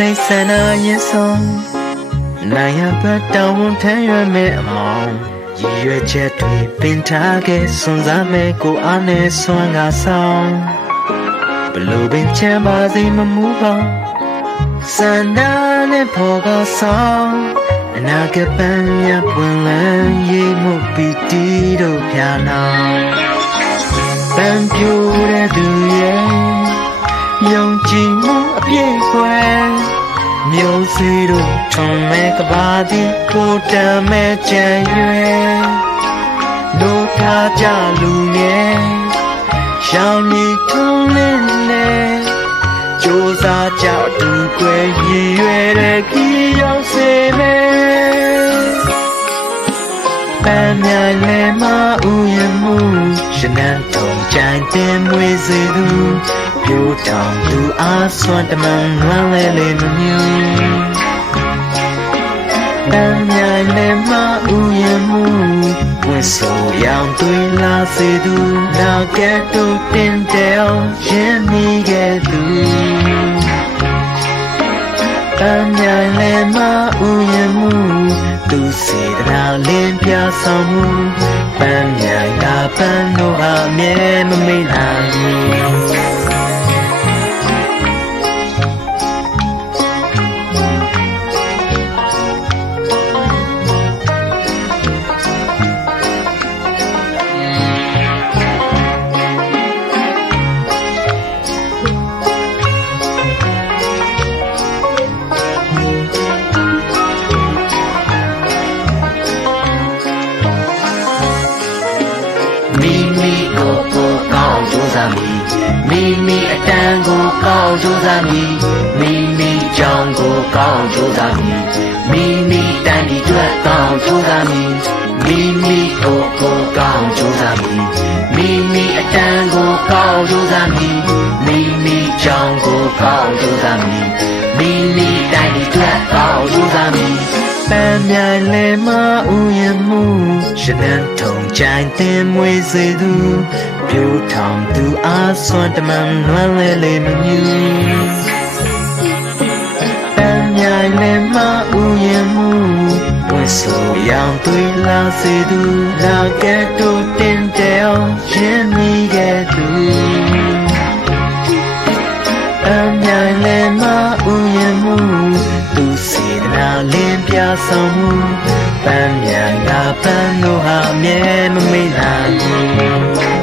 စိတ်ဆန္ဒရင်ဆုံးနိုင်ရပတ်တောင်းဝန်ထမ်းရွယ်မဲ့အမောင်ရည်ရွယ်ချက်တွေပင်ထားခဲ့စွန့်စားမဲ့ကိုအားနဲ့ဆွမ်းကားဆောင်ဘလို့ပင်ချမ်းပါစေမမူပါဆန္ဒနဲ့ဖော်ကားဆောင်အနာဂတ်ပန်းရပွင့်လန်းရေးမှုပီတီတို့ပြာနာပန်းပြိုတဲ့သူရဲ့ယုံကြည်မှုအပြည့်ခွဲမျိုးစေ့တို့ထုံမဲ့ကဘာဒီကိုတမ်းမဲ့ကြံရွယ်နိုးထားကြလူငယ်ရှောင်းနေထုံးလင်းနေကြိုးစားကြတူကွယ်ရည်ရွယ်တဲ့ခီးရောက်စေမယ်ပန်းမြိုင်လဲမဥယျာဉ်မှုရှင်နန်းထုံကြိုင်တင်မွေစေသူပြိုးထောင်သူအားစွမ်းတမန်လွမ်းလဲလေမမြူပန်းမြိုင်လဲမဥယျာဉ်မှုဝတ်ဆိုရောင်သွေးလာစေသူနောက်ကဲ့သို့တင်တယ်အောင်ရင်းမိခဲ့သူပန်းမြိုင်လဲမဥယျာဉ်မှုသူစေတနာလင်းပြဆောင်မှုပန်းမြိုင်ကပန်းတို့ဟာမြဲမမေ့နိုင်မိမိအတန်ကိုကောင်းကြိုးစားမည်မိမိကြောင့်ကိုကောင်းကြိုးစားမည်မိမိတန်ဒီအတွက်ကောင်းကြိုးစားမည်မိမိကိုကောင်းကြိုးစားမည်မိမိအတန်ကိုကောင်းကြိုးစားမည်မိမိကြောင့်ကိုကောင်းကြိုးစားမည်မိမိတန်ဒီအတွက်ကောင်းကြိုးစားမည်ပန်းမြိုင်လဲမဥယျာဉ်မှုရှင်နန်းထုံကြိုင်တင်မွေစေသူပြိုးထောင်သူအားစွမ်းတမန်လွမ်းလဲလေမမြူပန်းမြိုင်လဲမဥယျာဉ်မှုဝတ်ဆိုရောင်သွေးလာစေသူနောက်ကဲ့သို့တင်တယ်အောင်ရင်းမိခဲ့သူပန်းမြိုင်လဲမဥယျာဉ်မှုသူစေတနာလင်းပြဆောင်မှုပန်းမြိုင်ကပန်းတို့ဟာအမြဲမမေ့နိုင်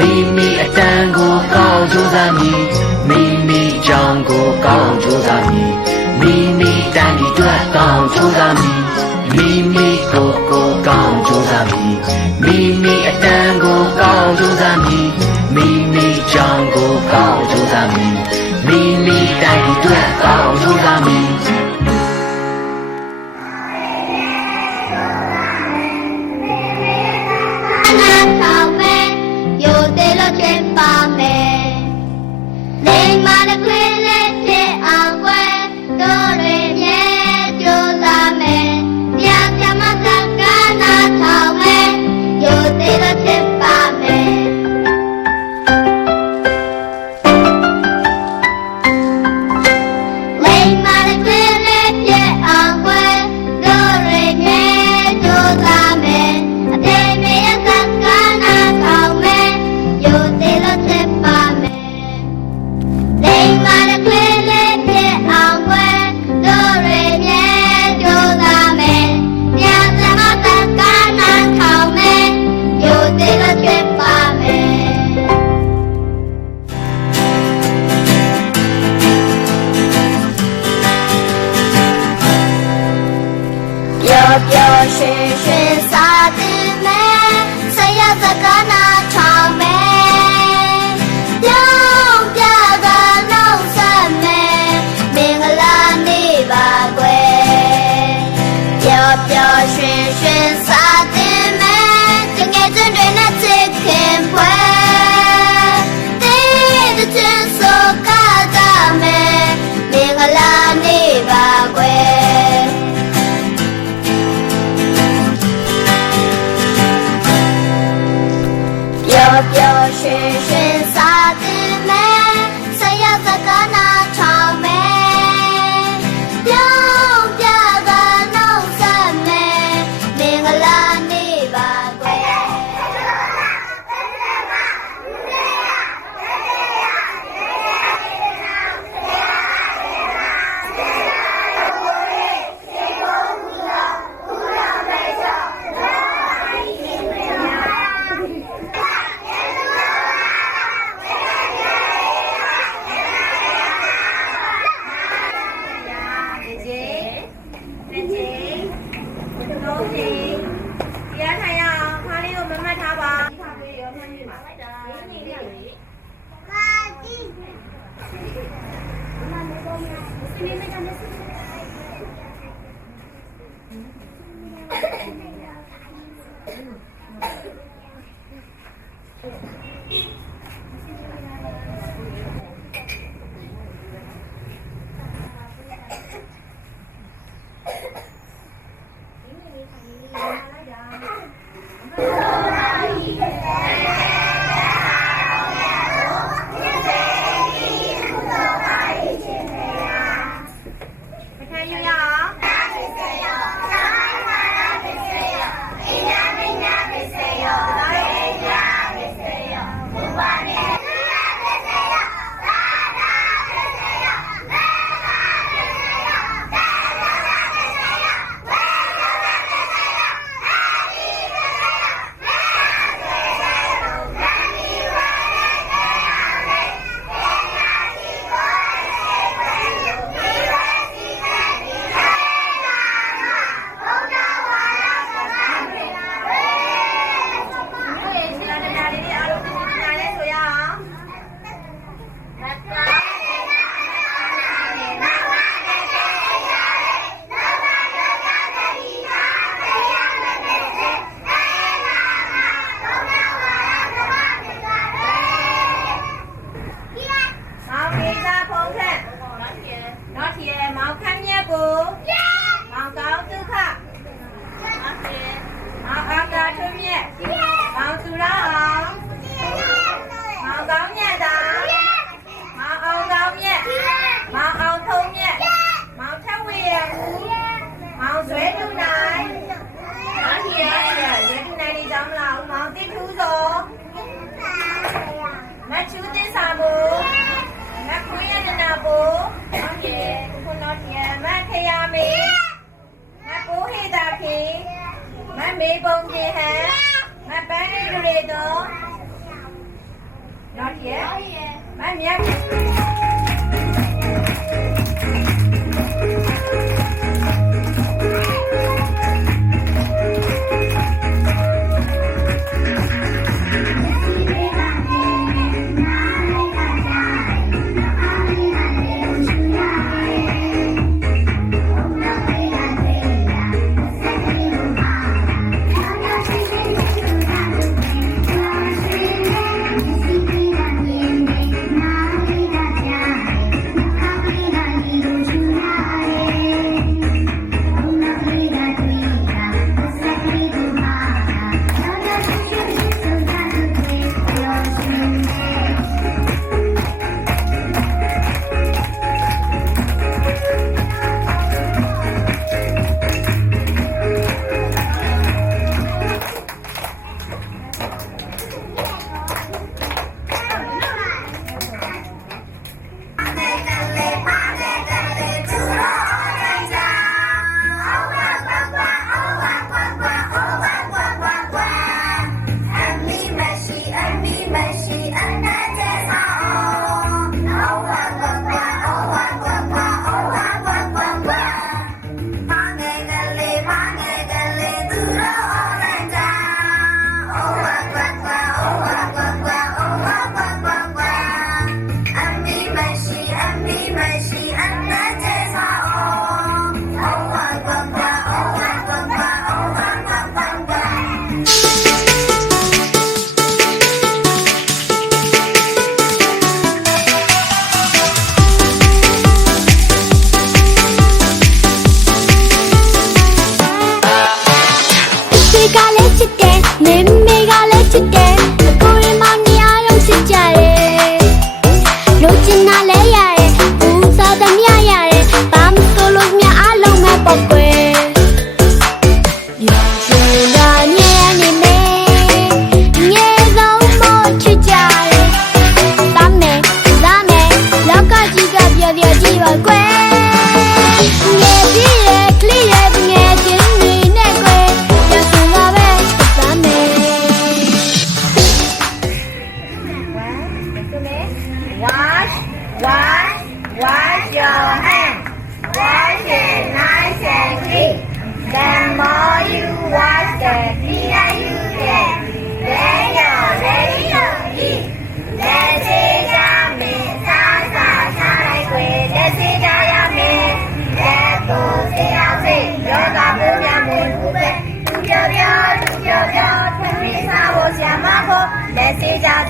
မိမိအတန်ကိုကောင်းကြိုးစားမည်မိမိကြောင့်ကိုကောင်းကြိုးစားမည်မိမိတန်ဒီအတွက်ကောင်းကြိုးစားမည်မိမိကိုကောင်းကြိုးစားမည်မိမိအတန်ကိုကောင်းကြိုးစားမည်မိမိကြောင့်ကိုကောင်းကြိုးစားမည်မိမိတန်ဒီအတွက်ကောင်းကြိုးစားမည် Let's see,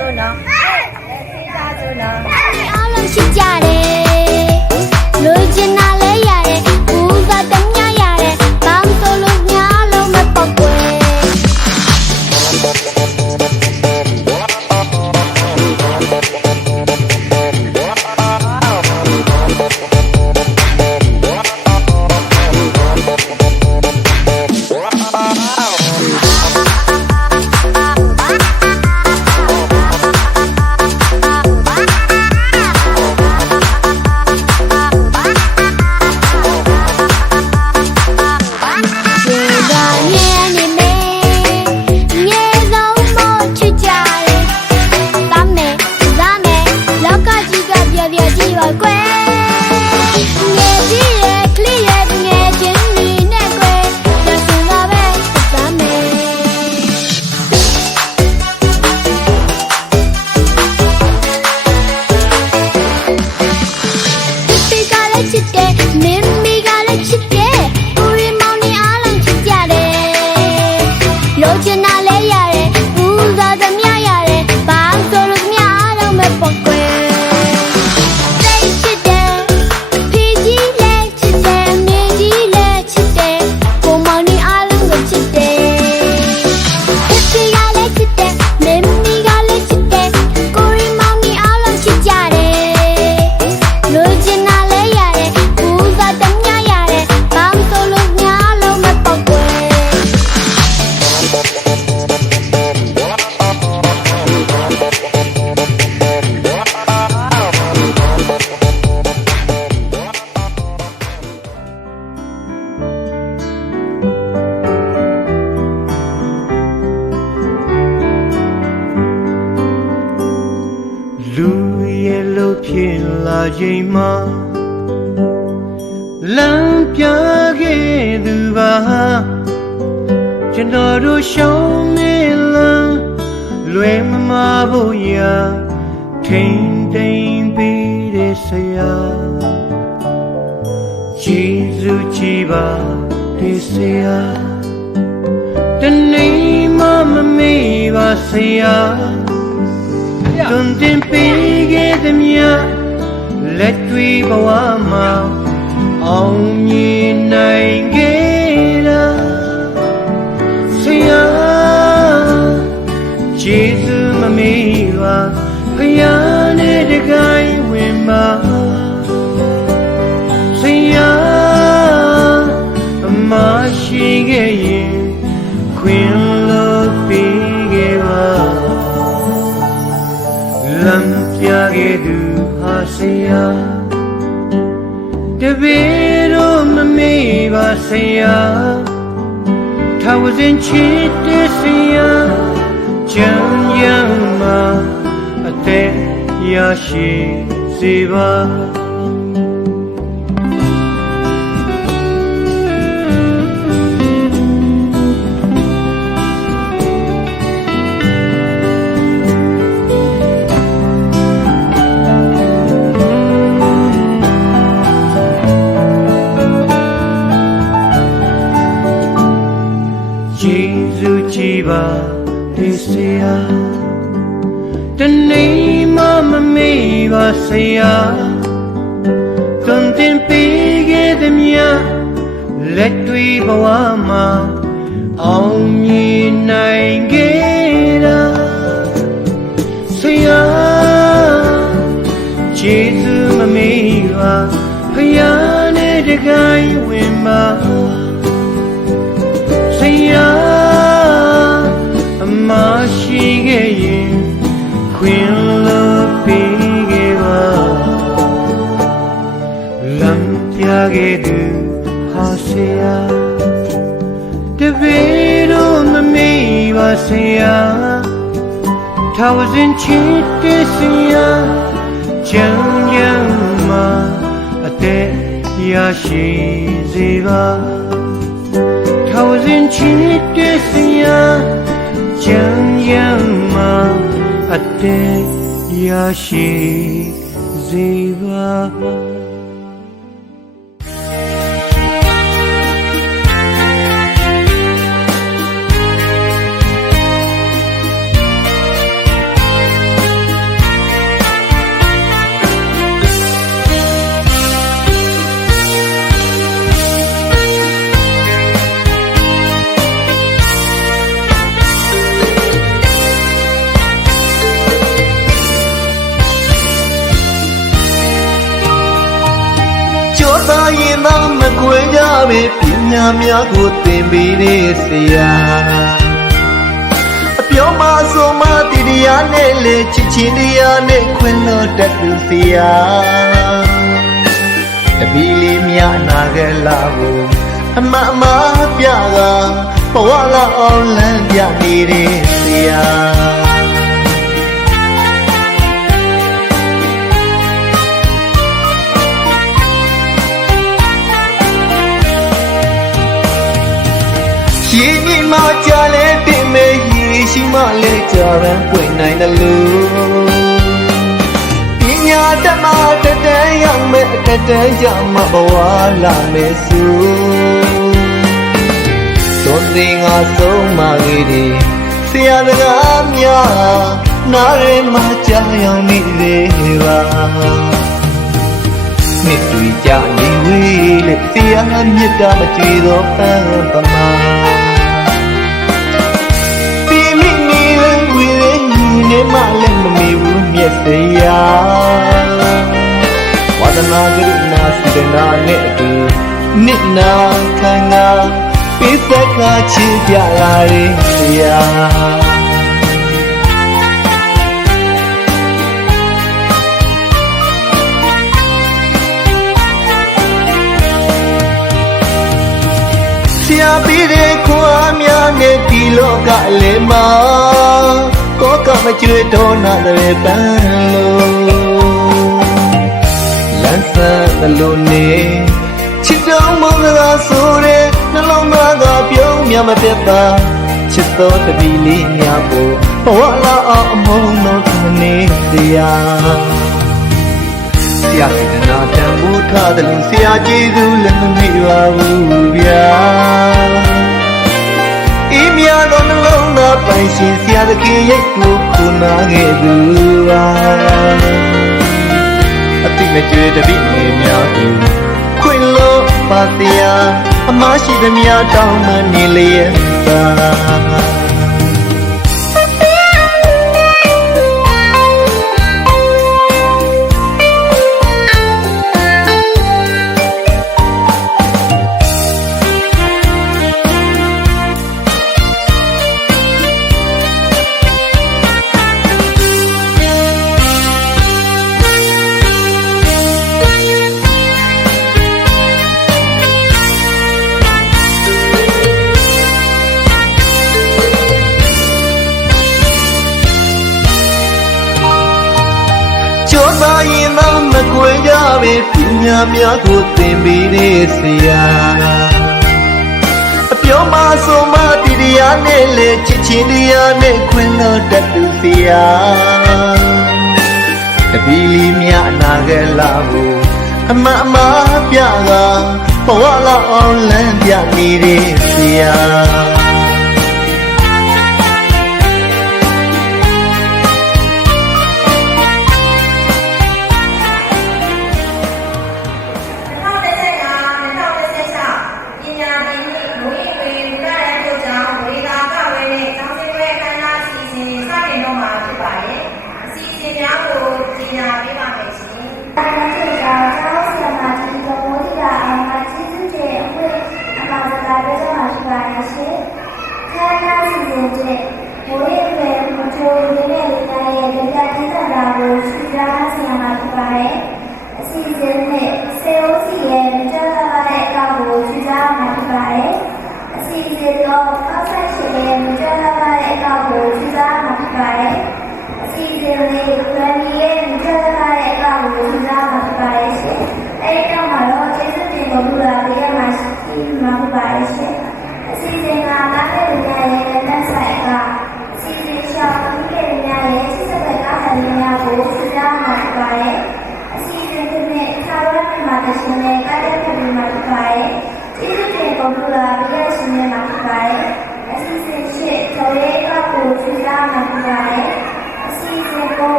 ဆိုနော်စီကြဆိုနော်အားလုံးရှိကြတယ်လူကျင်နာလဲရတယ်ဘူးသာတမရတယ်ကောင်းဆိုလို့ညာလုံးမပောက်ွယ်လူရဲ့လို့ဖြစ်လာချိန်မှာလမ်းပြခဲ့သူပါကျွန်တော်တို့ရှောင်းနေလမ်းလွယ်မမဖို့ရာထိန်တိန်ပေးတဲ့ဆရာကျေးဇူးကြီးပါဒီဆရာတနေ့မှမမေ့ပါဆရာတွင်တင်ပေးခဲ့သည်များလက်တွေ့ဘဝမှာအောင်မြင်နိုင်ခဲ့တာဆရာကျေးဇူးမမေ့ပါဖယားနဲ့တကိုင်းဝင်ပါဆရာအမရှိခဲ့ရင်ခွင်လို့ပေးခဲ့ပါလမ်းပြခဲ့သူဟာဆရာတပည့်တော်မမေ့ပါဆရာထာဝစဉ်ချစ်တဲ့ဆရာချမ်းရမှာအသက်ရရှိစေပါကျေးဇူးကြီးပါဒီဆရာတနေ့မှမမေ့ပါဆရာတွင်တင်ပေးခဲ့သည်များလက်တွေ့ဘဝမှာအောင်မြင်နိုင်ခဲ့တာဆရာကျေးဇူးမမေ့ပါဖယားနဲ့တကိုင်းဝင်ပါဆရာအမရှိခဲ့ရင်ခွင်လို့ပေးခဲ့ပါလမ်းပြခဲ့သူဟာဆရာတပည့်တော်မမေ့ပါဆရာထာဝစဉ်ချစ်တဲ့ဆရာချမ်းရမှာအသက်ရရှိစေပါထာဝစဉ်ချစ်တဲ့ဆရာချမ်းရမှာအသက်ရရှိစေပါ သာရင်သာမကွယ်ကြပဲပညာများကိုသင်ပေးတဲ့ဆရာအပြောမဆိုမတရားနဲ့လေချစ်ချင်းတရားနဲ့ခွင့်လို့တတ်သူဆရာတပီးလေးများနာခဲ့လာဘူးအမအမပြကဘဝလာအောင်လမ်းပြနေတဲ့ဆရာရင်မြင့်မကြလဲတင်မဲ့ရေရှိမှလဲကြရန်ပွင့်နိုင်တယ်လို့ပညာတမတတန်းရောက်မဲ့တတန်းကြမှာဘဝလာမဲ့စုသွန်သင်ငါဆုံးမကြီးဒီဆရာတကားများနားရဲမှာကြာရောက်နေသေးပါနှစ်တွေ့ကြနေဝေးလေဆရာမြတ်တာမကြွေသောပန်းပမာနေမလည်းမမီဘူးမြတ်စရာဝါဒနာကရုဏာစေတနာနဲ့အတူနိနာခံငါပိစကချီပြလာရဲ့ဆရာဆရာပြီးတဲ့ခွန်အားများနဲ့ဒီလောကလေးမှာကိုကမကျွေးတော်နာတဲ့ပန်းလို့လမ်းဆန်းသလိုနေချစ်တော်မကသာဆိုတဲ့နှလုံးသားကပြုံးမြမပြတ်ပါချစ်တော်တပီလေးများကိုဘဝလာအောင်အမုန်းတော့ကနေစရာဆရာစေတနာတန်ဖိုးထားတယ်လို့ဆရာကျေးဇူးလည်းမမေ့ပါဘူးဗျာအေးမြတော်နှလုံးသားပိုင်ရှင်ဆရာသခင်ရိတ်ကိုခုနာခဲ့သူပါအတိမကျွေးတပိနေများသူခွင်လို့ပါဆရာအမရှိသမျှတောင်းမှနေလျက်သာသာရင်သာမကွယ်ကြပဲပညာများကိုသင်ပေးတဲ့ဆရာအပြောမဆိုမတရားနဲ့လေချစ်ချင်းတရားနဲ့ခွင့်လို့တတ်သူဆရာတပီးလေးများအနာခဲ့လာဘူးအမအမပြကဘဝလာအောင်လမ်းပြနေတဲ့ဆရာ谢谢。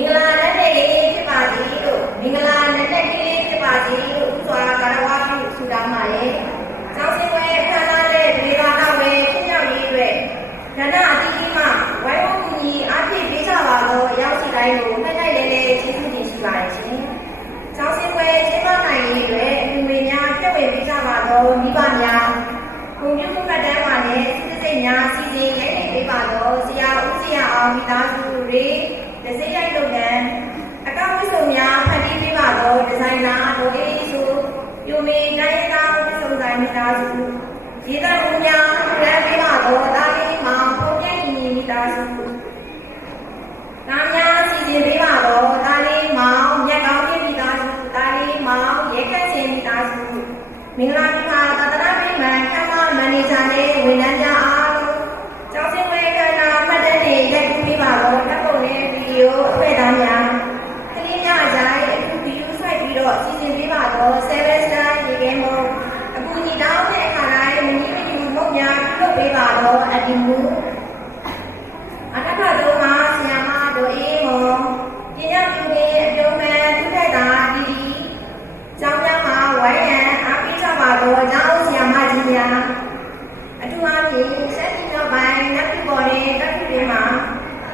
င်္ဂလာလက်တဲ့ရေးဖြစ်ပါသည်လို့မင်္ဂလာလက်တဲ့ရေးဖြစ်ပါသည်လို့ဥစွာကာရဝပြုဆုတောင်းပါတယ်။ကျောင်းစင်ပွဲခမ်းနားတဲ့ဒေသနာဝယ်ဖြစ်မြောက်ရေးအတွက်ကဏ္ဍအသီးသီးမှဝိုင်းဝန်းကူညီအားဖြည့်ပေးကြပါသောအရောက်စီတိုင်းကိုမှတ်လိုက်လဲကျေးဇူးတင်ရှိပါတယ်ရှင်။ကျောင်းစင်ပွဲကျင်းပနိုင်ရေးအတွက်အလူငွေများပြည့်ဝပေးကြပါသောမိဘများကွန်ပျူတာမှတ်တမ်းပါနဲ့စစ်စစ်များစီစဉ်ရိုက်နှိပ်ပေးပါသောဆရာဦးဆရာအောင်မိသားစုတွေဒဇိရိုက်လုပ်ငန်းအကောင့်ဝိစုံများဖန်တီးပေးပါသောဒီဇိုင်နာဒေါ်အေးစုပြိုမေတိုင်းရင်းဝိစုံဆိုင်မိသားစုရေးသားမှုများထူထပ်ပေးပါသောတာလီမောင်ပုံပြည့်ညီမိသားစုနာမများစီစဉ်ပေးပါသောတာလီမောင်မြတ်ကောင်းပြည့်မိသားစုတာလီမောင်ရဲကတ်ချင်းမိသားစုမင်္ဂလာပြာသာသနာ့မိမှန်ခမ်းမမန်နေဂျာနဲ့ဝန်ထမ်းများအားလုံးကျောင်းစင်ပွဲကဏ္ဍမှတ်တမ်းတွေရိုက်ကူးပေးပါသောဓာတ်ပုံနဲ့ဗီဒီယိုအဖွဲ့သားများကလေးများအကြိုက်အခုဗီဒီယိုစိုက်ပြီးတော့စီစဉ်ပေးပါသော7 star ရေခဲမုံအခုညီတောင်းတဲ့အခါတိုင်းမကြီးမညူမုတ်များပြုလုပ်ပေးပါသောအဒီမူအထက်ကတော့မှာဆရာမတို့အေးမောပညာပြုရေးအပြုံးမဲ့သူထိုက်တာဒီဒီကျောင်းများမှာဝိုင်းရန်အားပေးကြပါသောကျောင်းဆရာမကြီးများအထူးအားဖြင့်ဆက်ပြီးနောက်ပိုင်းနောက်ပြပေါ်တဲ့တပ်ထုတွေမှာ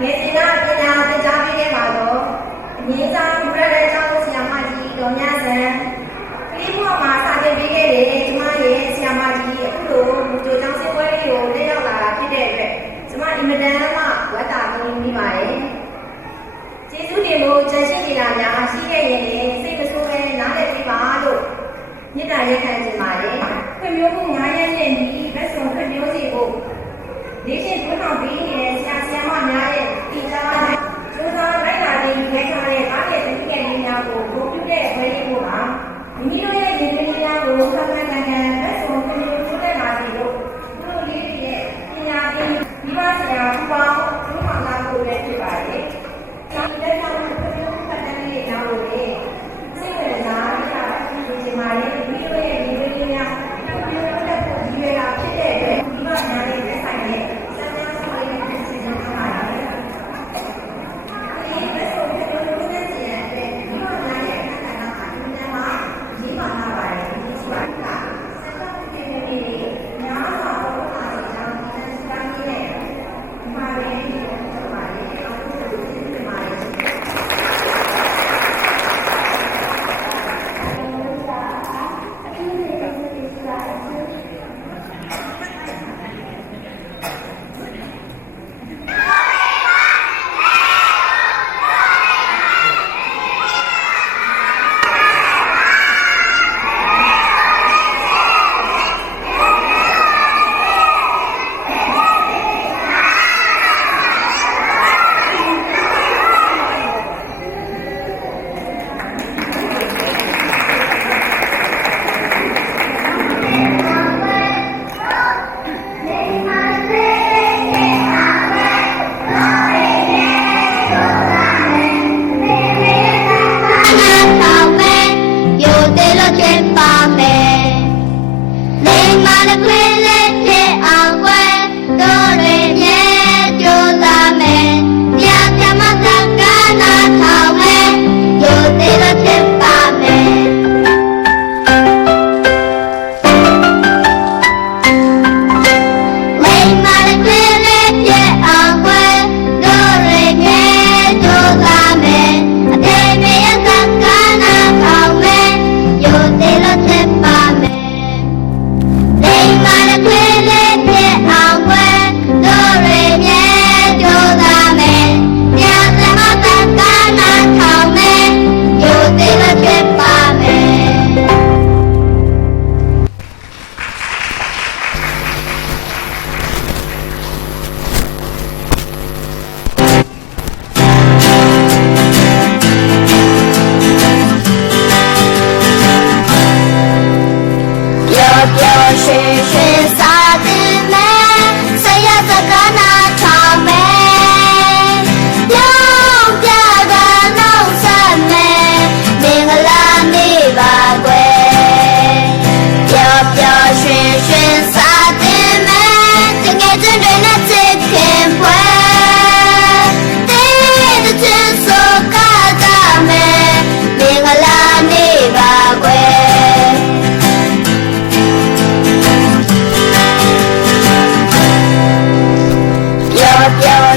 ငယ်စဉ်ကပညာသင်ကြားပေးခဲ့ပါသောအငြင်းစားမူရတဲ့ကျောင်းဆရာမကြီးတော်များစံကလေးဘဝမှာစာသင်ပေးခဲ့တဲ့ကျမရဲ့ဆရာမကြီးအခုလိုမူကြိုကျောင်းစင်ပွဲလေးကိုတက်ရောက်လာတာဖြစ်တဲ့အတွက်ကျမအင်မတန်မှဝမ်းသာမှုမိပါတယ်ကျေးဇူးတင်ဖို့ကြံရှိနေတာများရှိခဲ့ရင်လည်းစိတ်မဆိုးပဲနားလည်ပေးပါလို့မေတ္တာရပ်ခံချင်ပါတယ်ဖွံ့ဖြိုးမှု9ရက်နဲ့ဒီဘက်ဆုံးဖွံ့ဖြိုးစေဖို့ဒေရှင်တွန်းအောင်ပေးနေတဲ့ဆရာဆရာမများရဲ့တည်ကြားတဲ့ကျိုးစားလိုက်လာတဲ့ယူခဲ့ထားတဲ့အားဖြင့်တတိယလေးများကိုဂုဏ်ပြုတဲ့ဝဲလေးကိုပါမိမိတို့ရဲ့ရင်းနှီးများကိုခက်ခက်ကန်ကန်ဘက်ဆုံးဖွံ့ဖြိုးတိုးတက်လာစေလို့သူတို့လေးတွေရဲ့ပညာသင်မိဘဆရာပူပေါင်းသူ့မှာလာဖို့လည်းဖြစ်ပါတယ်။ဒီလက်ထောက်ဖွံ့ဖြိုးမှုပတ်တန်းလေးများကိုလည်းစိတ်ဝင်စားကြပါစေပါလေမိမိတို့ရဲ့ရင်းနှီးများဖွံ့ဖြိုးတိုးတက်ဖို့ဒီရွယ်တာဖြစ်တဲ့အတွက်မိဘများရဲ့လက်ဆိုင်နဲ့စံနှုန်းဆောင်ရည်ကိုစီစဉ်ထားပါတယ်။ဒီဘက်ဆုံးဖွံ့ဖြိုးတိုးတက်စေရတဲ့မိဘများရဲ့အခမ်းအနားမှာဒီနေ့မှာရေးပါထားပါတယ်ဒီစီပါကစံနှုန်းတင်နေပြီးများစွာပေါ်လာစေကြောင်းဒီနေ့စပိုင်းနဲ့ဒီမှာလည်းဒီလိုဖြစ်ပါတယ်အားလုံးကိုကျေးဇူးတင်ပါတယ်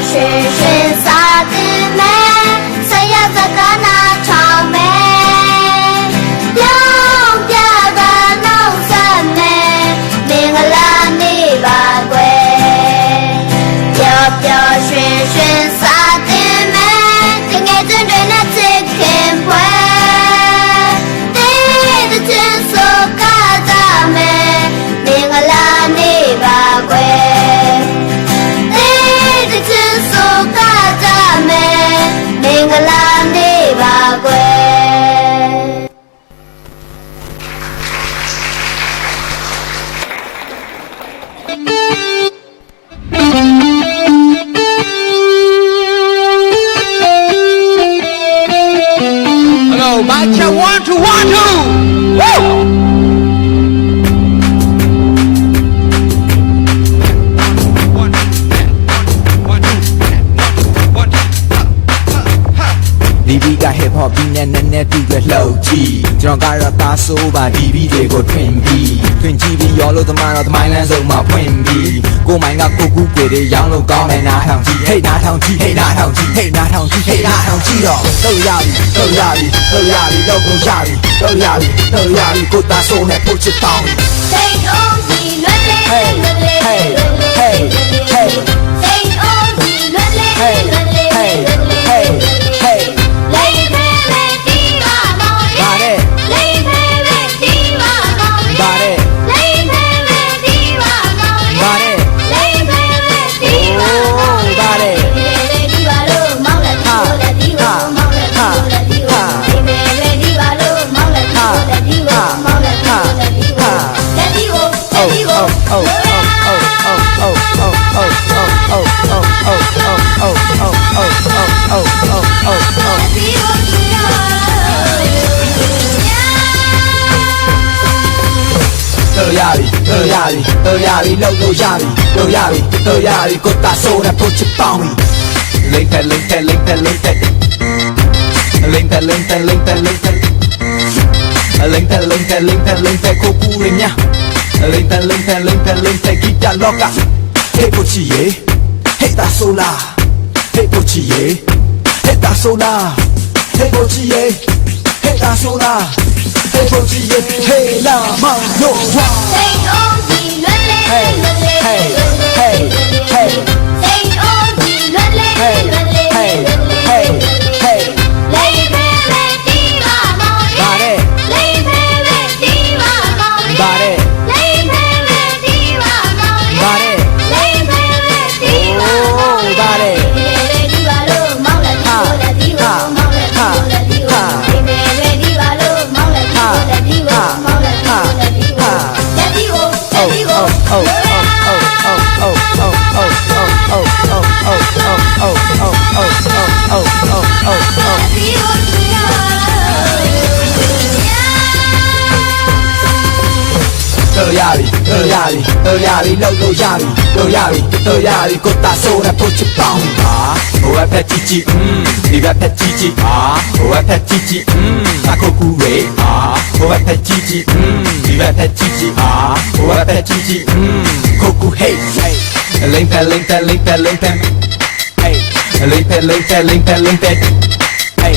ရွှင်ရွှင်စာတင်မယ်ဆရာစကားနာချောင်းမယ်ပြောင်းပြတာနောက်ဆက်မယ်မင်္ဂလာနေ့ပါကွယ်ပျော်ပျော်ရွှင်ရွှင်စာတင်မယ်တငယ်ချင်းတွေနဲ့ချစ်ခင်ပွဲတဲ့တဲ့ချင်းဆိုကားကြမယ်မင်္ဂလာနေ့ပါကွယ်Bacha 1 2 1 2 Woo! DB က hip hop ပြီးနဲ့နည်းနည်းတူပဲလှုပ်ကြည့်ကျွန်တော်ကတော့သားဆိုးပါ DB တွေကိုထွင်ပြီးရောလို့သမားတော့သမိုင်းလမ်းဆုံးမှာဖွင့်ပြီးကိုမိုင်းကကိုကူးကွေတွေရောင်းလို့ကောင်းတယ်နားထောင်ကြည့်ဟေးနားထောင်ကြည့်ဟေးနားထောင်ကြည့်ဟေးနားထောင်ကြည့်ဟေးနားထောင်ကြည့်တော့လှုပ်ရပြီလှုပ်ရပြီလှုပ်ရပြီလှုပ်ကုန်ရပြီလှုပ်ရပြီလှုပ်ရပြီကိုသားဆိုးနဲ့ပို့ချစ်တောင်း Say oh me let it hey hey hey hey Say oh me let it hey hey hey hey Lay baby diva mong Bade Lay baby diva mong Bade Lay baby diva mong Bade Lay baby diva mong Bade diva lo mong la diva mong la diva baby diva lo mong la diva mong la diva la diva oh oh oh oh oh oh oh oh oh oh oh oh oh oh Yari, logo yari, lo yari, kota soda poche pawi. Lente, lente, lente, lente. Lente, lente, lente, lente. Lente, lente, lente, lente, kokureña. Lente, lente, lente, lente, guita loca. Hey pochie, hey ta sola. Hey pochie, hey ta sola. Hey pochie, hey ta sola. Hey pochie, hey la mano. Say oh me let it Hey, hey, hey, hey. Say oh me let it Hey, hey, hey, hey. Lay baby diva mong Bade, Lay baby diva mong bade, Lay baby diva mong bade. Lay baby diva Oh, bade. baby diva lo mong la diva mong la diva baby diva lo mong la diva mong la diva la diva Oh, oh, oh, oh, oh, oh, oh, oh, oh, oh, oh, oh, oh, oh. Yari, logo yari, kota soda poche pawi. Oh, I pet chichi, diga pet chichi. Oh, I pet chichi, akoku re. Oh, I pet chichi, diga pet chichi. Oh, I pet chichi, koku hey. Lente, lente, lente, lente. Hey, lente, lente, lente, lente. Hey,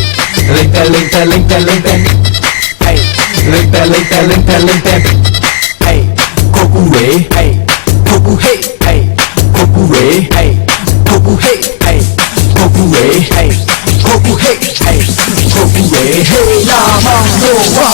lente, lente, lente, lente. Hey, lente, lente, lente, lente. Hey, koku re. Hey, koku hey. Hey, koku re. Hey, koku hey. Hey, koku re. Hey, koku hey. Hey, koku re. Hey, la mano wa.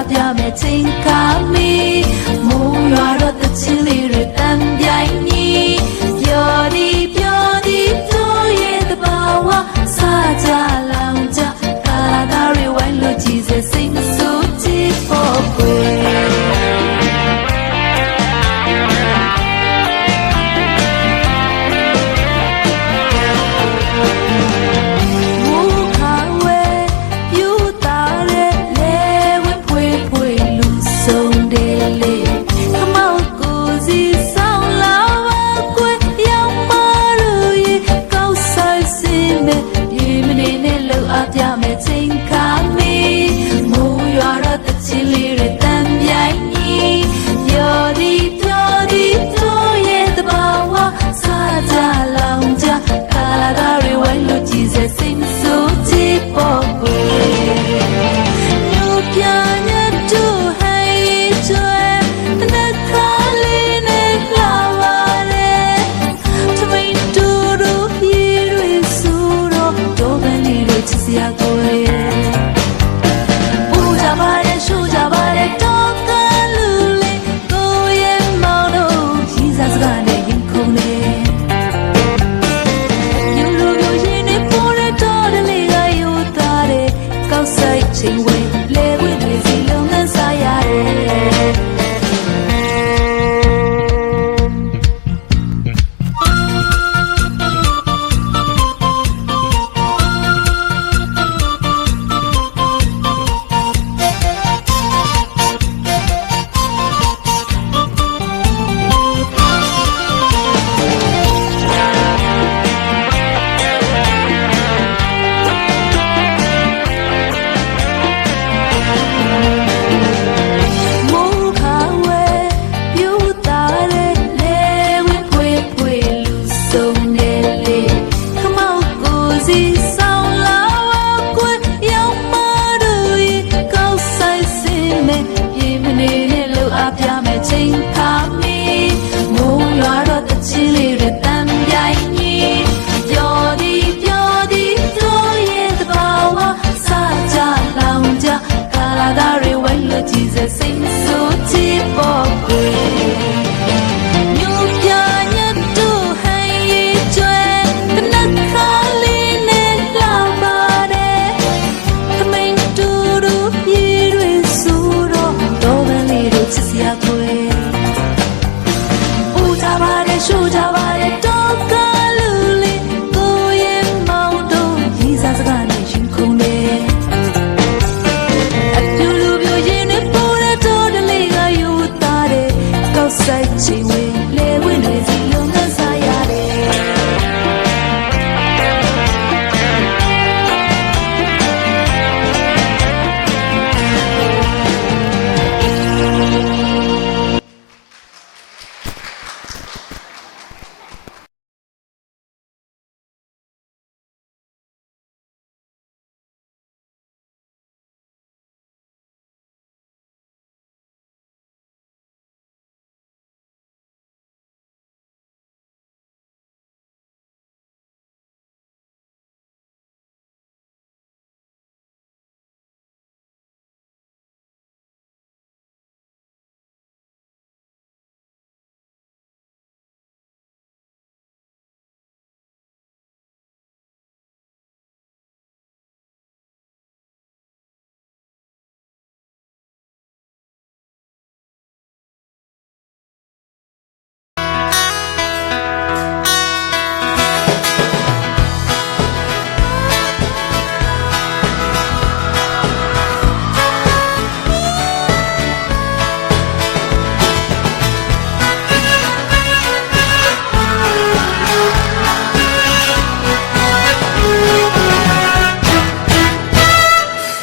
အပြမဲ့ချင်းကာမီမိုးရွာတော့တချင်းလေးတွေတန်ပြိုင်ညီပျော်သည်ပျော်သည်တို့ရဲ့တဘာဝစားကြလောင်ကြကာလာသားတွေဝိုင်းလို့ကြည်စစိတ်ဆိုးကြည့်ဖို့ပွေ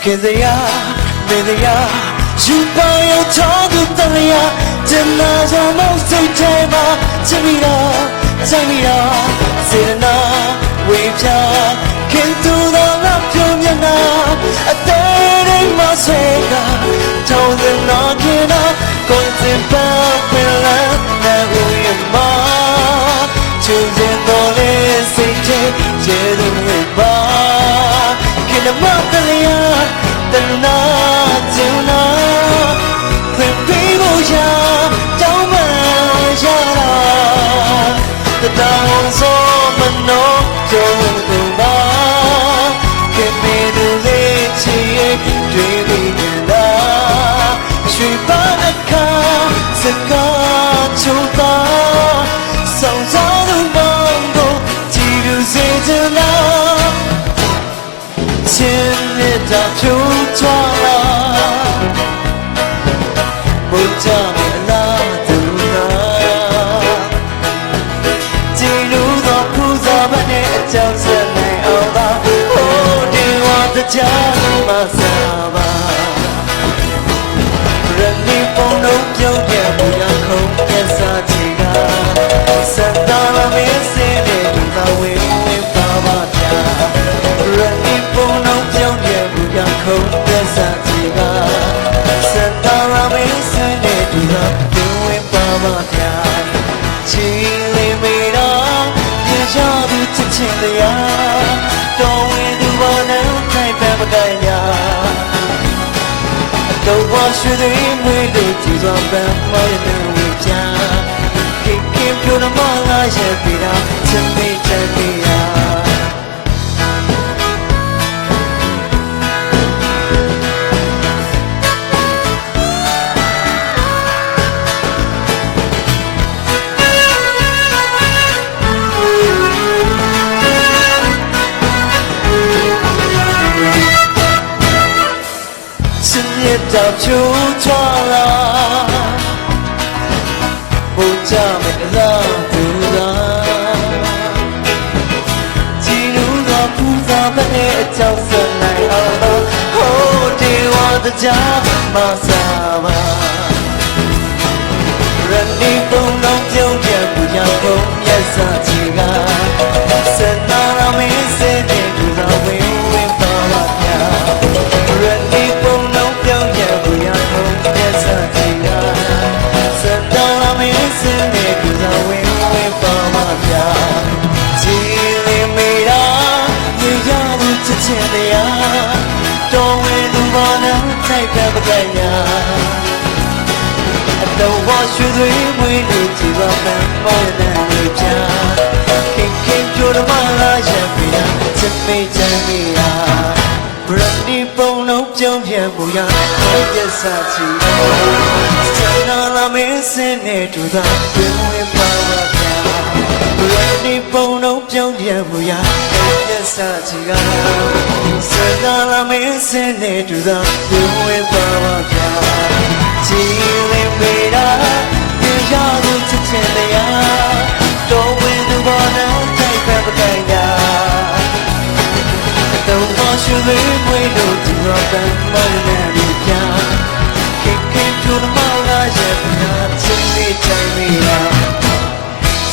ခင်စရာနေစရာယူပါရဲ့ချောသူတမယာကျန်လာကြောင့်မောက်စိတ်ထဲမှာချစ်မိတော့ဆိုင်မိတော့စေရနာဝေဖြာခင်သူတော်ငါပြုံးမျက်နှာအသေးလေးမဆွေကထုံးစံတော့ခင်တော့ကိုယ်စင်ပါပြန်လာတဲ့ဦးရဲ့မချူစင်တော်လေးစိတ်ထဲကျေသူတွေပါခင်မကလေးတနာကျူနာ တော့ဝါရွှေတွေမွေးလို့ကြည်စွာပန်းမောရတဲ့ဝေပြခင်ခင်ပြိုးမလာရဲ့ပြတာချစ်မိချင်ပြရာ 找出错了，不叫没了不了，记录了菩萨们的角色来熬了，哦，对我的家马萨吧，人力不能就也不要空也撒气啊，神那拉没谁的知道会为爸爸家，人力不能。 တော့ဝါရွှေတွေမွေးလို့ကြည်ပါမန်းမောရတဲ့လူပြခင်ခင်ပြိုးမလာရဲ့ပြတာချစ်မိချင်မိရာဘရဒီပုံလုံးပြုံးပြမှုရပြစ္ဆာချီစနာလာမင်းစင်းနဲ့တူသာဝင်ဝင်ပါပါဗျာဘရဒီပုံလုံးပြုံးပြမှုရပြစ္ဆာချီကစနာလာမင်းစင်းနဲ့တူသာဝင်ဝင်ပါပါဗျာကြည်လင်မေရာဒီရာကိုချစ်ချင်တယ်ရာတော့ဝင်သူဘာနဲ့တိုက်ပဲမတိုင်ရာတော့ဝါရွှေတွေမွေးလို့ဒီတော့ပန်းမနဲ့လူပြခင်ခင်ပြိုးမလာရဲ့နာချစ်နေတိုင်းမရာ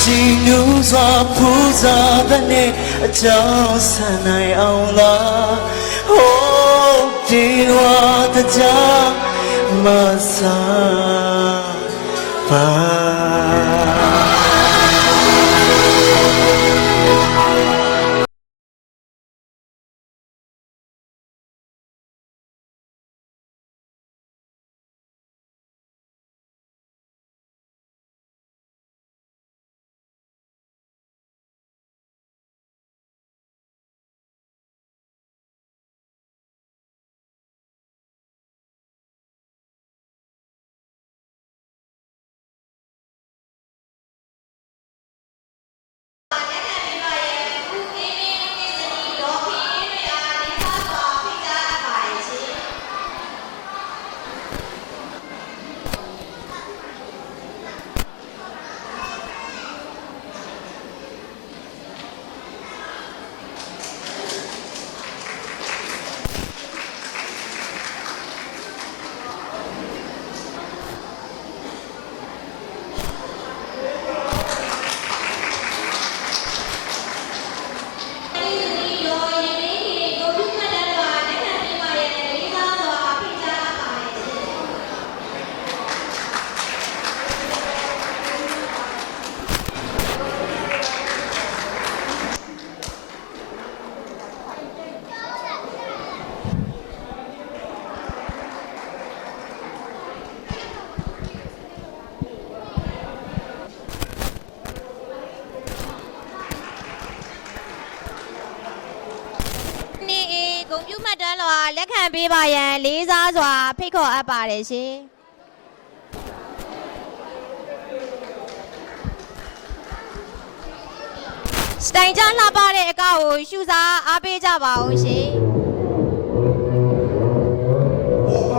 ကြည်နူးစွာဖူးစားတဲ့ အကြောင်းဆန်နိုင်အောင်လား Oh ဒီဝါတကြမဆာပါ ဂုဏ်ပြုမှတ်တမ်းလွှာလက်ခံပေးပါရန်လေးစားစွာဖိတ်ခေါ်အပ်ပါတယ်ရှင်စတိုင်ကြလှပတဲ့အကောက်ကိုရှုစားအားပေးကြပါအောင်ရှင် မ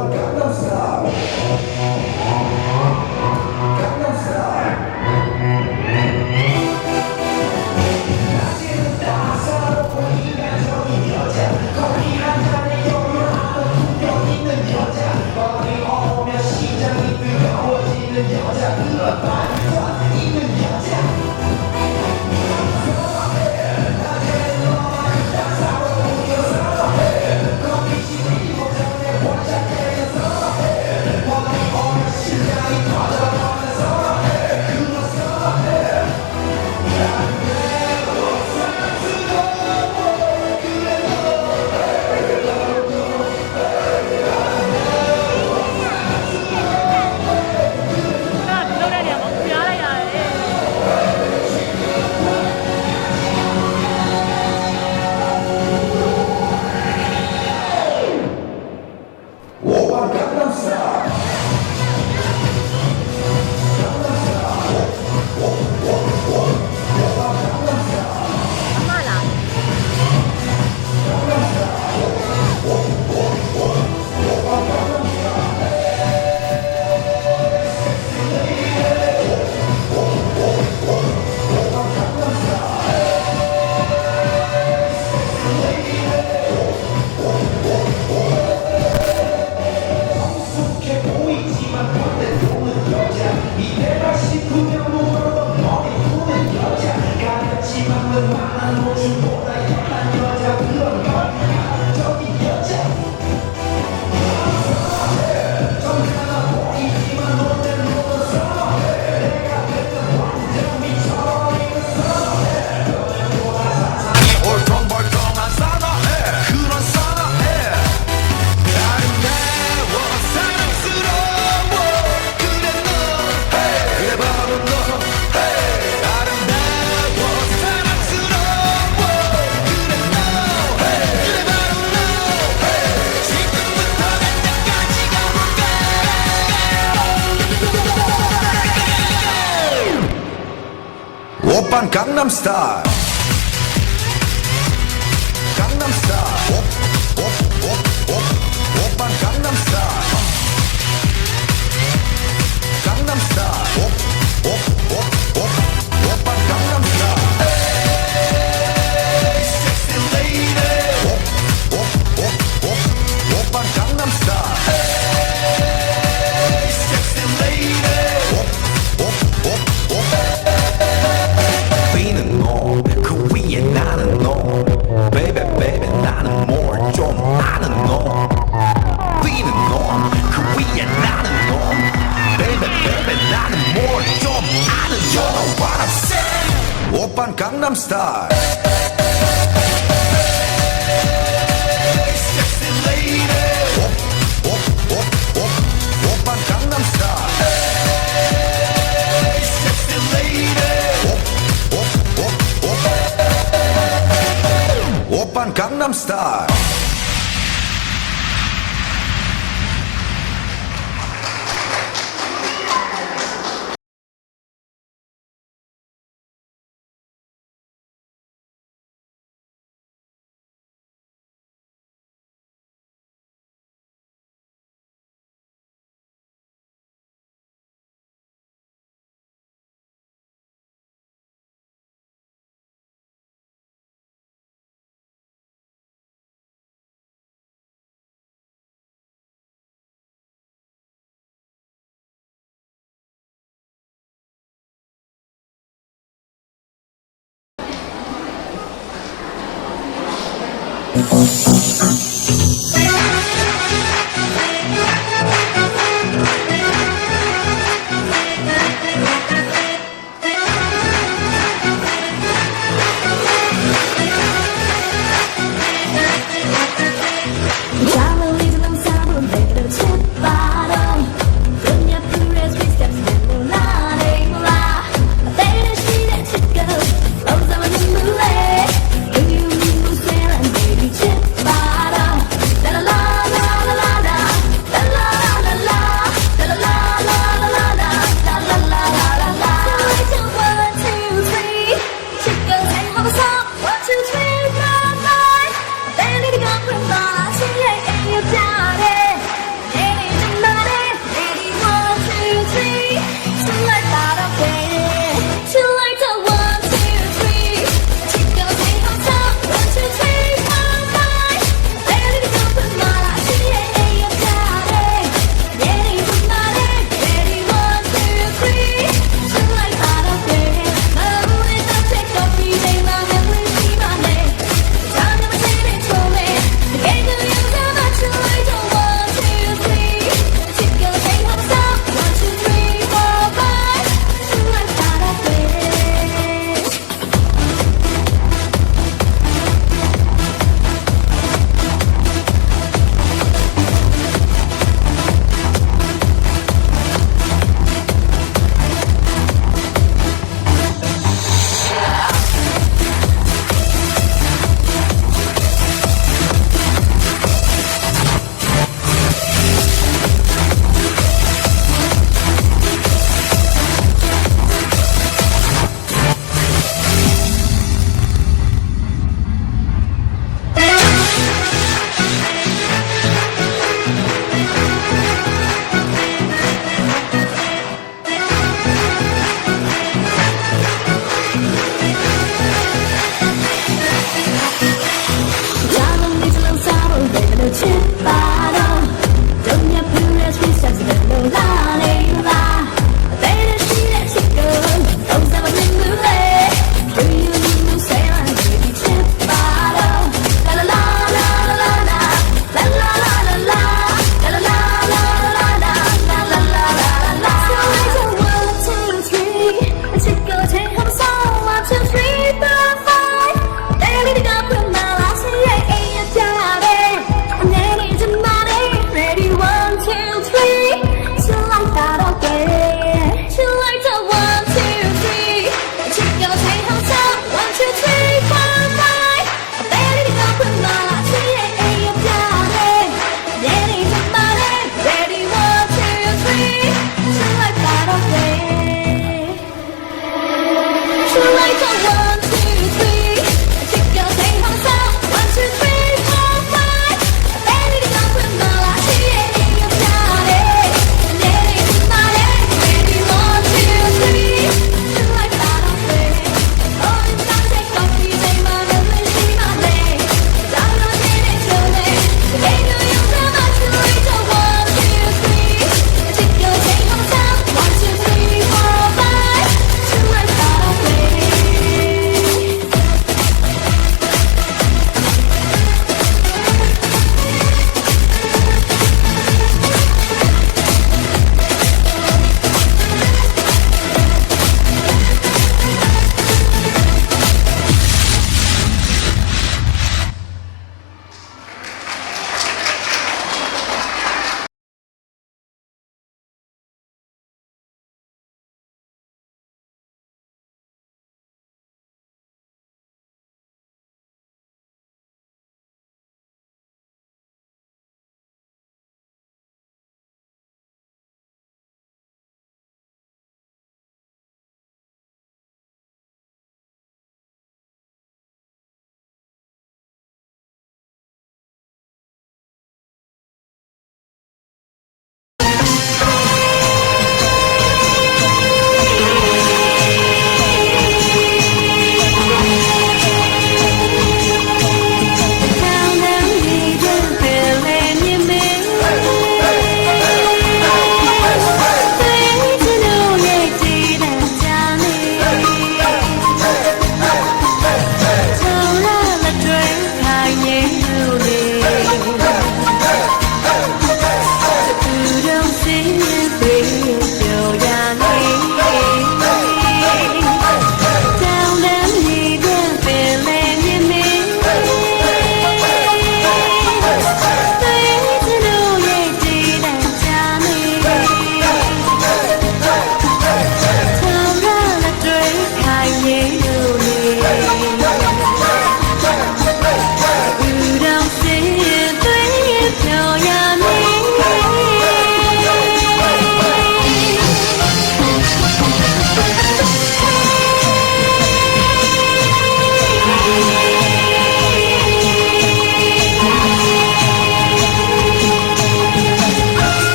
오빤 강남스타일 강남스타일 오빤 강남스타일 강남스타일 오빤 강남스타일 Hey sexy lady 오빤 강남스타일 Hey sexy lady Being 너, 그 위에 나는 너 Baby baby 나는 more 좀 아는 너 Being 너, 그 위에 나는 너 Baby baby 나는 more 좀 아는 너 You know what I'm saying 오빤 강남스타일 Hey sexy lady 오빤 강남스타일 Hey sexy lady 오빤 강남스타일 Chip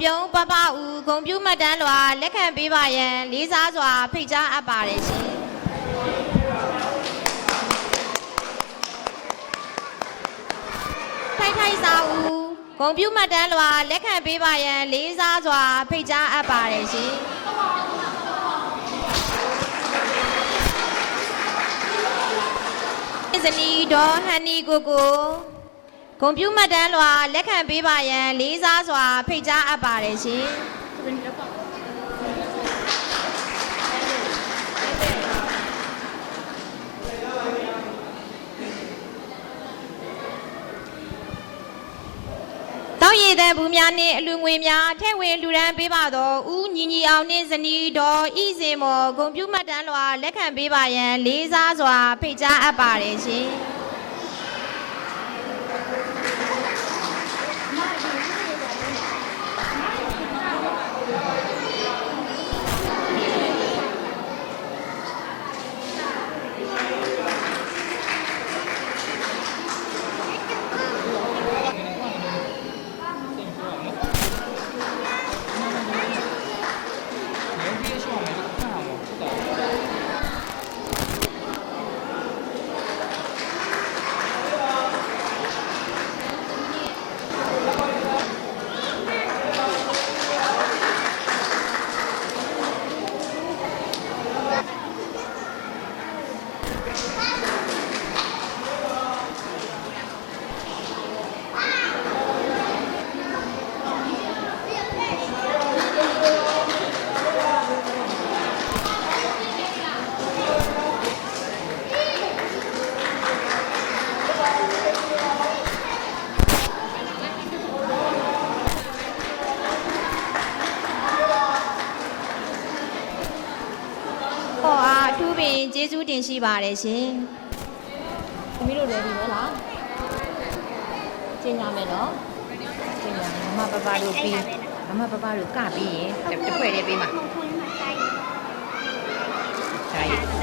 ပြုံးပပဦးဂုံပြူမှတ်တမ်းလွှာလက်ခံပေးပါရန်လေးစားစွာဖိတ်ကြားအပ်ပါတယ်ရှင်ထိုက်စာဦးဂုံပြူမှတ်တမ်းလွှာလက်ခံပေးပါရန်လေးစားစွာဖိတ်ကြားအပ်ပါတယ်ရှင်ဇနီးဒေါ်ဟန်နီကိုဂုံပြူမှတ်တမ်းလွှာလက်ခံပေးပါရန်လေးစားစွာဖိတ်ကြားအပ်ပါတယ်ရှင်တောက်ရည်တဲ့ဘူးများနှင့်အလူငွေများထဲဝင်လူရန်ပေးပါတော့ဦးညီညီအောင်နှင့်ဇနီးတော်ဤစင်မော်ဂုံပြူမှတ်တမ်းလွှာလက်ခံပေးပါရန်လေးစားစွာဖိတ်ကြားအပ်ပါတယ်ရှင်ကျေးဇူးတင်ရှိပါတယ်ရှင်။သမီးတို့လည်းဒီပဲလား။ကျင်းရမယ်နော်။ကျင်းရမယ်မမပပတို့ပြီးမမပပတို့ကပြီးရင်တစ်ဖွဲ့လေးပြီးမှာ။ဒါရည်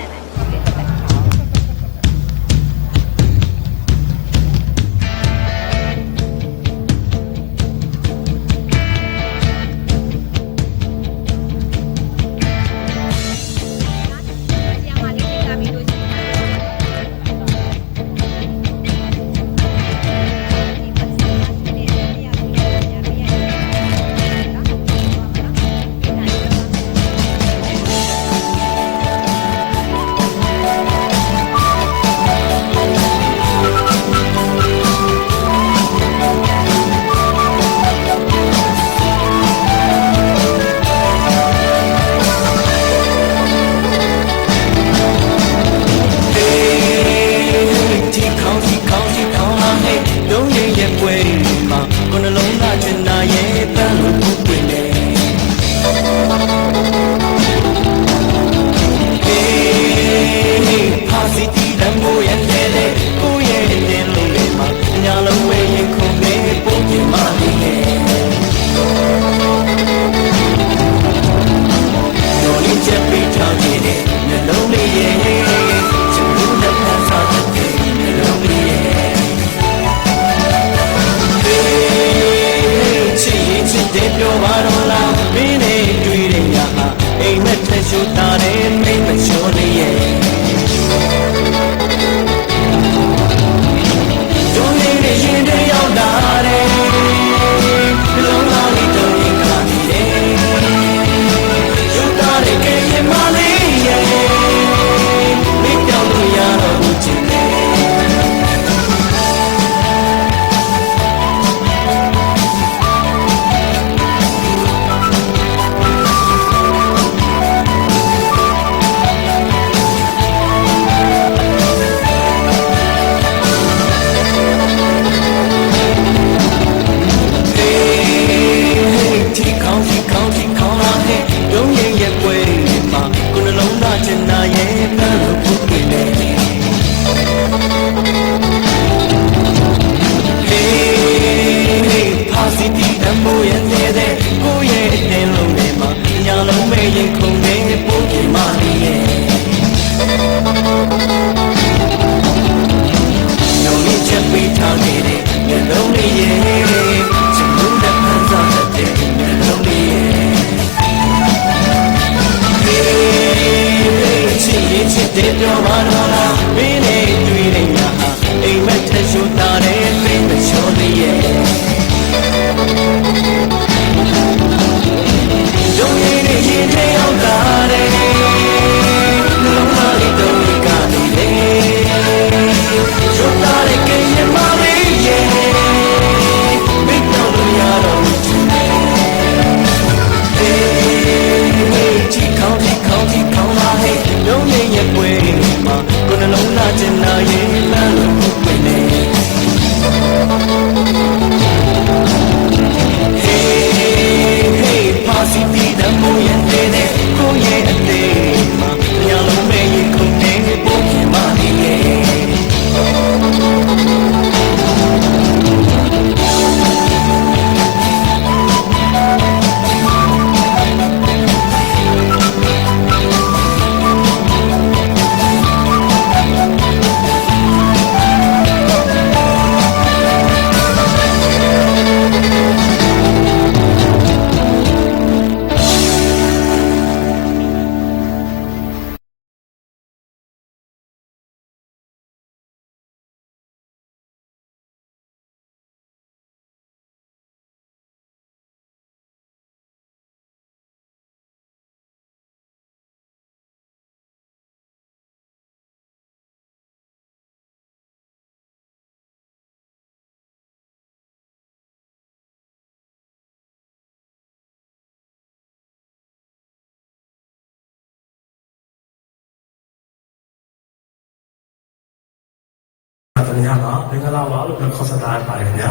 တနည်းအားမင်္ဂလာပါလို့ခေါ်ဆက်တာပါတယ်ခင်ဗျာ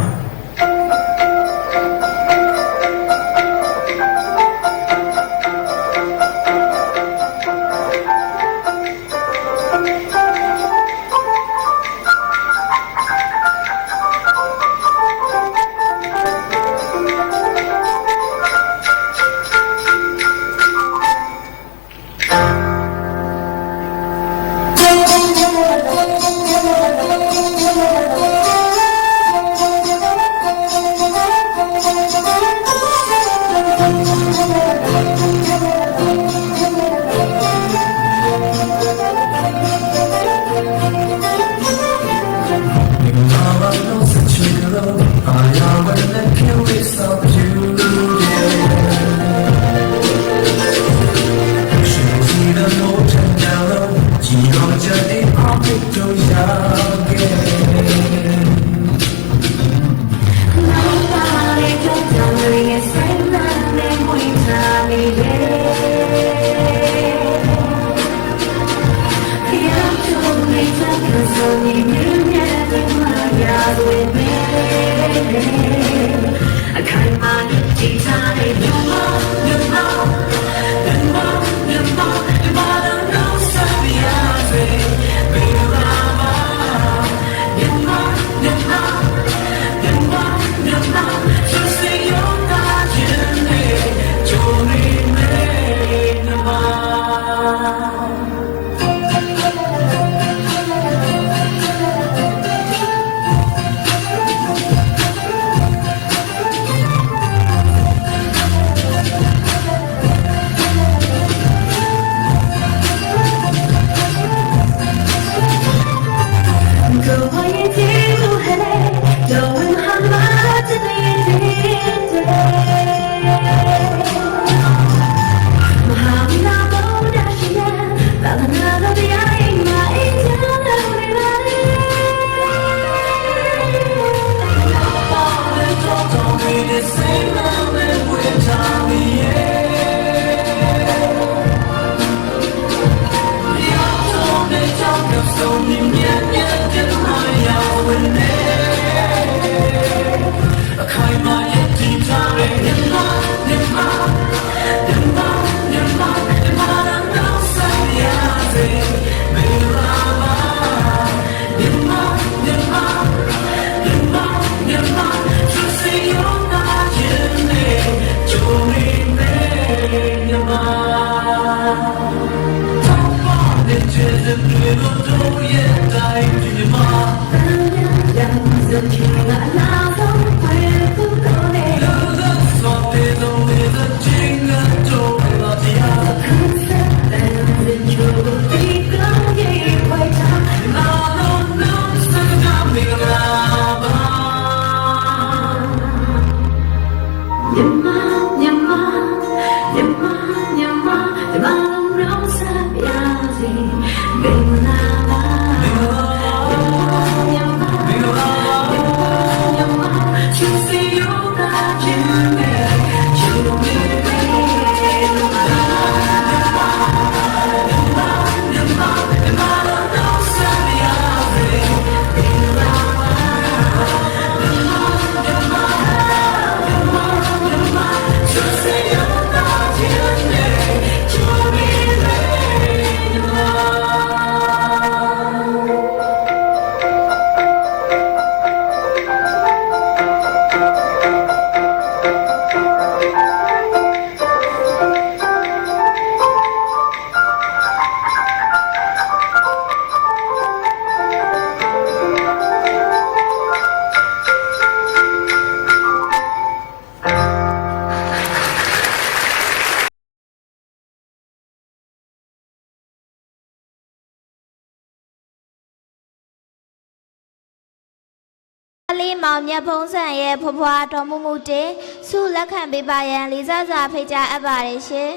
လေးမောင်မြတ်ဖုံးဆန်ရဲ့ဖွားဖွားတော်မူမူတေဆုလက်ခံပေးပါရန်လေးစားစွာဖိတ်ကြားအပ်ပါတယ်ရှင်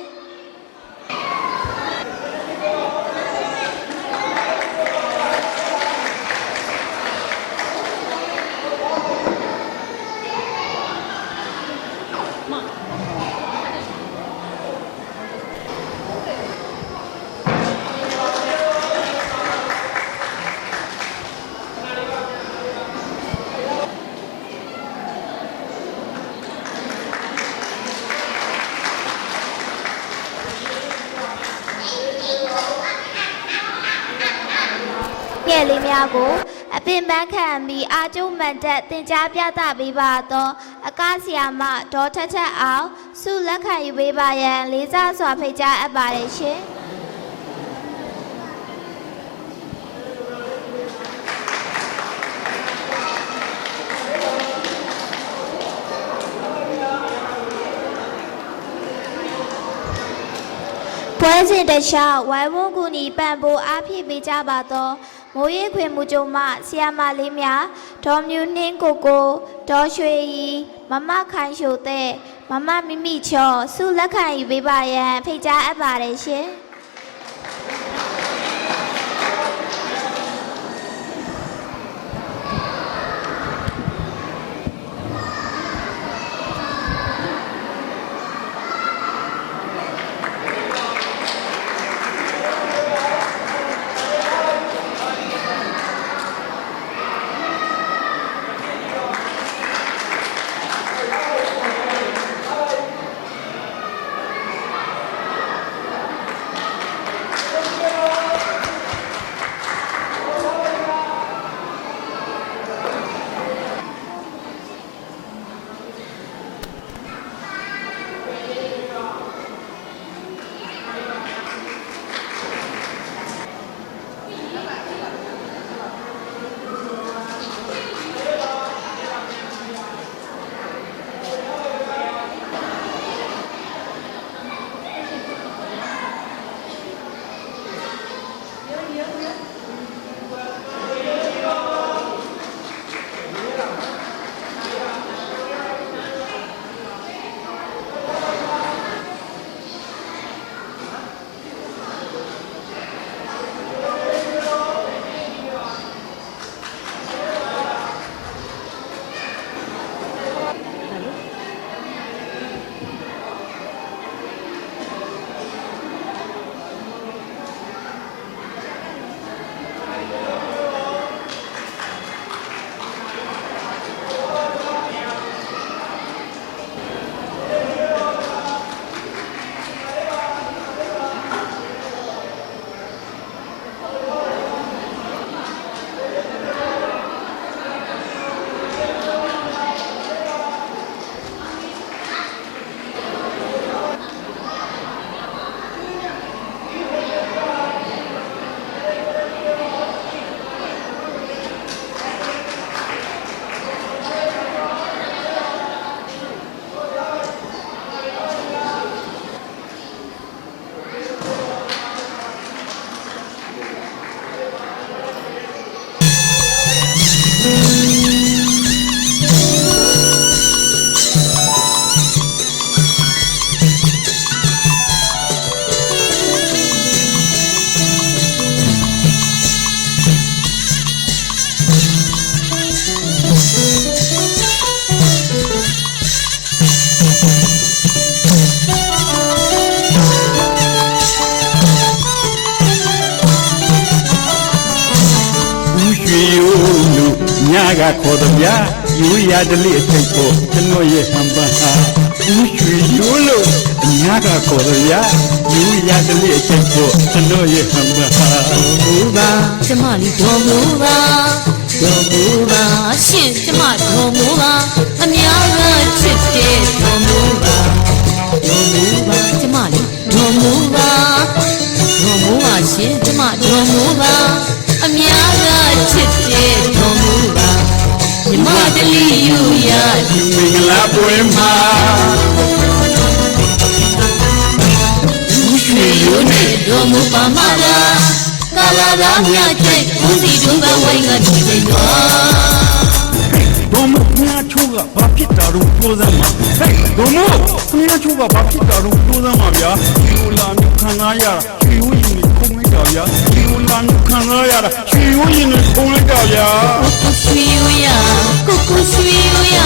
ငယ်လေးများကိုအပင်ပန်းခံပြီးအာကျုံမှန်တက်သင်ကြားပြသပေးပါတော့အကဆရာမဒေါ်ထက်ထက်အောင်ဆုလက်ခံယူပေးပါရန်လေးစားစွာဖိတ်ကြားအပ်ပါတယ်ရှင်ပွဲစဉ်တခြားဝိုင်းဝန်းကူညီပံ့ပိုးအားဖြည့်ပေးကြပါတော့မိုးရိပ်ခွေမှုကြုံမှဆီယာမလေးများဒေါ်မြူနှင်းကိုကိုဒေါ်ရွှေရီမမခိုင်ရှိုတဲ့မမမိမိချောဆုလက်ခံယူပေးပါရန်ဖိတ်ကြားအပ်ပါတယ်ရှင်ခေါ်တော့ဗျာယူရတလေးအထိတ်ကိုကျွန်တော်ရဲ့ဟန်ပါဟာဦးရွှေရိုးလို့အညာကခေါ်တော့ဗျာယူရတလေးအထိတ်ကိုကျွန်တော်ရဲ့ဟန်ပါဟာမူပါကျမလေးတော်မူပါတော်မူပါရှင်ကျမတော်မူပါအများကချစ်တဲ့တော်မူပါတော်မူပါကျမလေးတော်မူပါတော်မူပါရှင်ကျမတော်မူပါအများကချစ်တဲ့တော်မူပါမြမတလီယူရဒီမင်္ဂလာပွဲမှာဦးရွှေရိုးနဲ့တော်မူပါမလားကာလာသာမြတ်ကျိတ်ဦးစီတို့ကဝိုင်းကဒီစိတ်တော်မမြတ်ချိုးကဘာဖြစ်တာတော့ပြောစမ်းပါဟဲ့တော်မမြတ်ချိုးကဘာဖြစ်တာတော့ပြောစမ်းပါဗျာဒီလိုလာမျိုးခံစားရတာချွေရိုးရင်ခုံလိုက်တာဗျာဒီလိုလာမျိုးခံစားရတာချွေရိုးရင်ခုံလိုက်တာဗျာရွှေရိုးရကိုကိုရွှေရိုးရ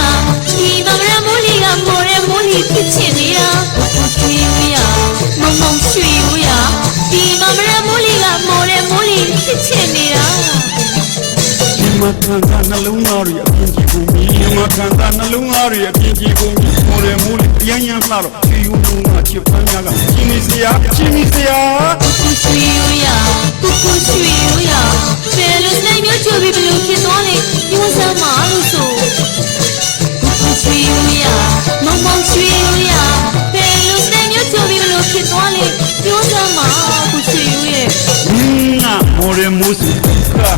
ဒီမမရမိုးလီကမိုးရဲမိုးလီဖြစ်ချင်နေတာကိုရွှေရိုးရမမရွှေရိုးရဒီမမရမိုးလီကမိုးရဲမိုးလီဖြစ်ချင်နေတာမခံတာနှလုံးသားတွေအပြင်းကြီးကုန်ပြီမခံတာနှလုံးသားတွေအပြင်းကြီးကုန်ပြီမော်ရမိုးလေးရမ်းရမ်းလှတော့ချီယူလုံးကချစ်ပန်းများကချင်းမီစရာကိုကိုရွှေရိုးရကိုကိုရွှေရိုးရဘယ်လိုလဲ မျိုးချိုပြီးဘလို့ဖြစ်သွားလဲပြောစမ်းပါလို့ဆိုရွှေရိုးရမောင်မောင်ရွှေရိုးရဘယ်လိုစတဲ့မျိုးချိုပြီးဘလို့ဖြစ်သွားလဲပြောစမ်းပါကိုရွှေရိုးရဲ့ Minga more musu ka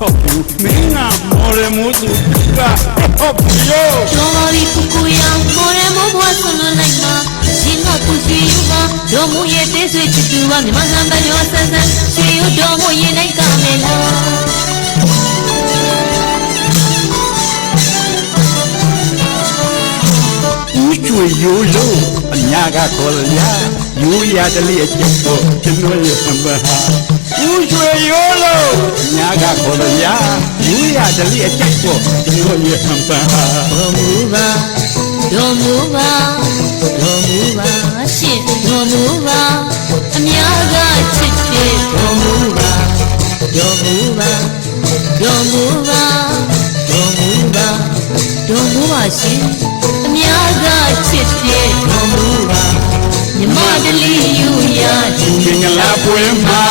hop you Minga more musu ka hop yo ကျော်ပါပြီကိုကိုရမော်ရမောဘွားဆွလို့လိုက်မှာရှင်ကကိုရွှေရိုးကဒေါ်မိုးရဲ့သေးဆွေချစ်သူကမြမဆန်ပန်းရောဆန်းဆန်းရွှေရိုးဒေါ်မိုးရင်နိုင်ကမယ်လား Uchu yo lo Anyaga kola ya Yo ya dali a chipo Chino yo samba Uchu yo lo Anyaga kola ya Yo ya dali a chipo Chino yo samba ဒေါ်မူပါဒေါ်မူပါဒေါ်မူပါရှင်ဒေါ်မူပါအများကချစ်တဲ့ဒေါ်မူပါဒေါ်မူပါဒေါ်မူပါဒေါ်မူပါဒေါ်မူပါရှင်အများကချစ်တဲ့ဒေါ်မူပါမြမတလီယူရချစ် Kingala poema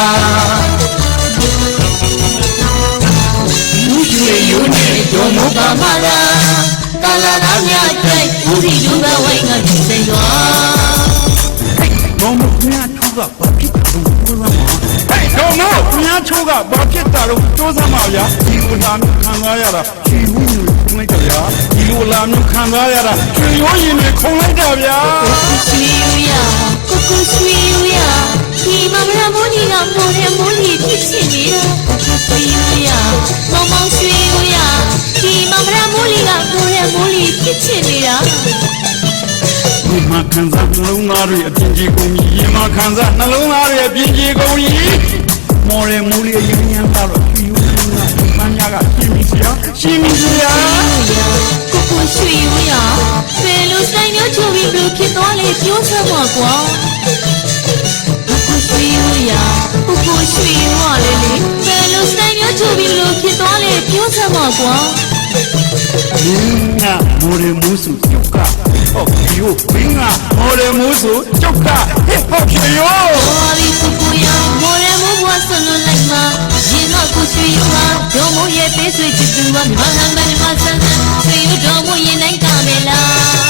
Uchu yo ne ဒေါ်မူပါမလားကာလာနာမြတ်တဲ့ဦးစီလူကဝိုင်းကကြည့်စိန်သွား Domo kunya chuga bakita ru toza ma Hey domo kunya chuga bakita ru toza ma ya Iwo la mi khanga ya ra Iwo yin ni khong lai da ya Iwo la mi khanga ya ra Iwo yin ni khong lai da ya ရွှေရရကိုကိုရွှေရဒီမမရမိုးကြီးကမိုးတယ်မိုးကြီးဖြစ်ချင်နေတာရွှေရမောင်မောင်ရွှေရဒီမမရမိုးကြီးကမိုးတယ်မိုးကြီးဖြစ်ချင်နေတာ Yima khanza nalong na ri a pyin ji gong yi Yima khanza nalong na ri a pyin ji gong yi More muli a yin yan ta ro Iwo yin na manya ga shin mi siya Shin mi siya ကိုကိုရွှေရဘယ်လိုဆိုင်မျိုးချိုပြီးဘလို့ဖြစ်သွားလဲပြောစမ်းပါကွာကိုကိုရွှေရကိုကိုရွှေရလေလေဘယ်လိုဆိုင်မျိုးချိုပြီးဘလို့ဖြစ်သွားလဲပြောစမ်းပါကွာ Minga more musu choka hop yo Minga more musu choka hop yo တော်ပြီကိုကိုရမော်ရမိုးဘွားဆွလို့လိုက်မှာရင်မကိုရွှေရမှာဒေါ်မိုးရဲ့သေးဆွေချစ်သူကမြမဟန်မန်မဆန်းဆန်းရွှေရဒေါ်မိုးရင်နိုင်ကမယ်လား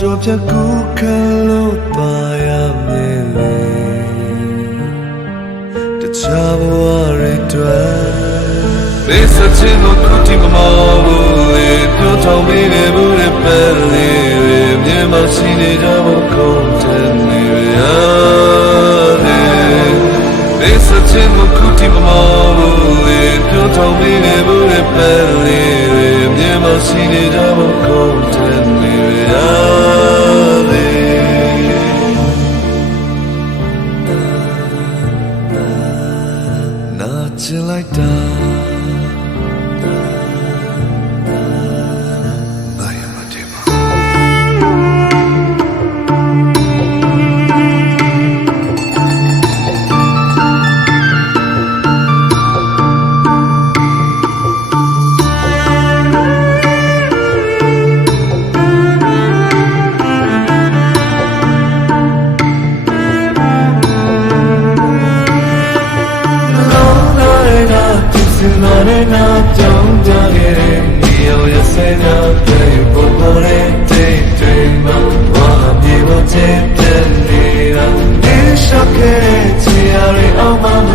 ကြောဖြတ်ကူးခံလို့ပါရမယ်လေတခြားဘဝတွေတွေ့မေ့စချင်လို့ခုတိမမောဘူးလေပြောထောင်ပေးနေဘူးတဲ့ပဲလေမြင်မရှိနေကြဖို့ကုန်တယ်နေရမေ့စချင်လို့ခုတိမမောဘူးလေပြောထောင်ပေးနေဘူးတဲ့ပဲလေမြင်မရှိနေကြဖို့ကုန်တယ်နေရlike that na don't get you you say no they for it they ma wa me wa te te ni ra ni shock it ti ari oh my